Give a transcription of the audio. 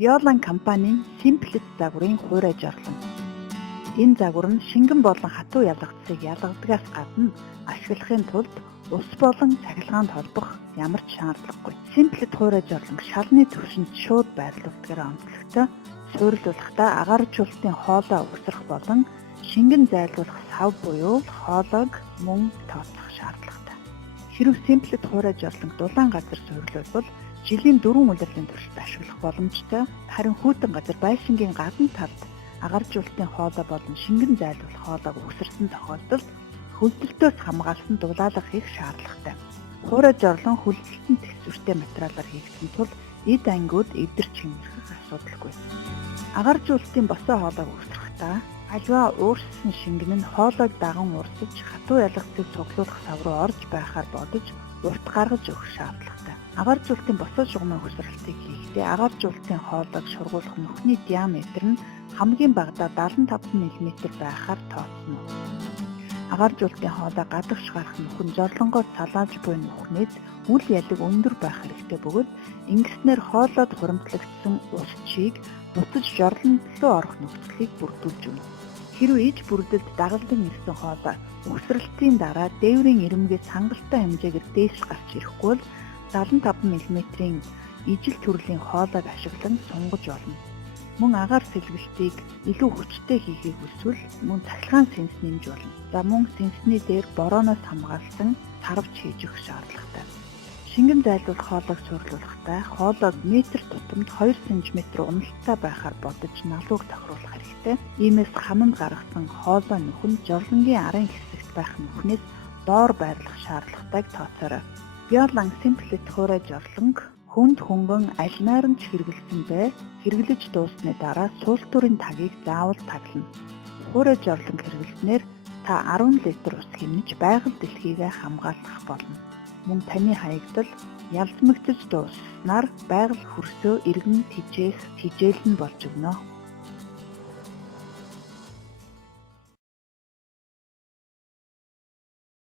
Violan компанийн Simplet загварын хуурай жорлон. Энэ загвар нь шингэн болон хатуу ялгцыг ялгадгаас гадна ашиглахын тулд ус болон цахилгаанд холбох ямар ч шаардлагагүй. Simplet хуурай жорлон шалны төвшөнд шууд байрлуулдгаар онцлогтой суйрлуулахдаа агааржуулалтын хоолой угсрах болон шингэн зайлуулах сав буюу хоолойг мөн тооцох шаардлагатай. Хэрэв Simplet хуурай жорлон дулаан газар суйрлуулбал жилийн 4 улирлын туршид ашиглах боломжтой. Харин хүйтэн газар байшингийн гадна талд агааржуулалтын хоолой болон шингэн зайлуулах хоолойг угсарсан тохиолдолд хөлдөлтөөс хамгаалсан дулаалга хийх шаардлагатай. Хуурай жорлон хөлдөлтөнд тэсвэртэй материалаар хийгдсэн тул эд ангиуд эвдэрч хэмжих асуудалгүй. Агааржуулалтын босоо хоолойг угсрахдаа аливаа уурссан шингэн нь хоолойг даган уурсаж хатуу ялгцыг цуглуулах сав руу орж байхаар бодож урт гаргаж өгөх шаардлагатай. Агааржуулалтын босоо шугамын угсралтыг хийхдээ агааржуулалтын хоолойг шургуулах нүхний диаметр нь хамгийн багадаа 75 мм байхаар тооцно. Агааржуулалтын хоолой гадагш гарах нүхэн жорлонгоо салааж буй нүхнээс үл ялэг өндөр байх хэрэгтэй бөгөөд ингэснээр хоолойд хуримтлагдсан ус чийг буцаж жорлон руу орох нөхцөлийг бүрдүүлж өгнө. Хэрвээ иж бүрдэлд дагалдан ирсэн хоолой угсралтын дараа дээврийн ирэмгээс хангалттай хэмжээгээр дээш гарч ирэхгүй бол 75 мм-ийн ижил төрлийн хоолойг ашиглан сунгаж болно. Мөн агаар сэлгэлтийг илүү хүчтэй хийхийг хүсвэл мөн цахилгаан сэнс нэмж болно. За мөн сэнсний дээр борооноос хамгаалсан сарвч хийж өгөх шаардлагатай. Шингэн зайлуулах хоолойг суйрлуулахдаа хоолойг метр тутамд 2 см уналттай байхаар бодож налууг тохируулах хэрэгтэй. Иймээс хаманд гаргасан хоолой нүхэн жорлонгийн арын хэсэгт байх нүхнээс доор байрлах шаардлагатайг тооцоорой. Violan Simplet хуурай жорлонг хүнд хөнгөн аль найрамч хэрэглэсэн бай. Хэрэглэж дууссаны дараа суултуурын тагийг заавал таглана. Хуурай жорлонг хэрэглэснээр та 10 литр ус хэмнэж байгаль дэлхийгээ хамгаалах болно. Мөн таны хаягдал ялзмагтаж дуусснаар байгаль хөрсөө иргэн тижээлэн болж өгнө.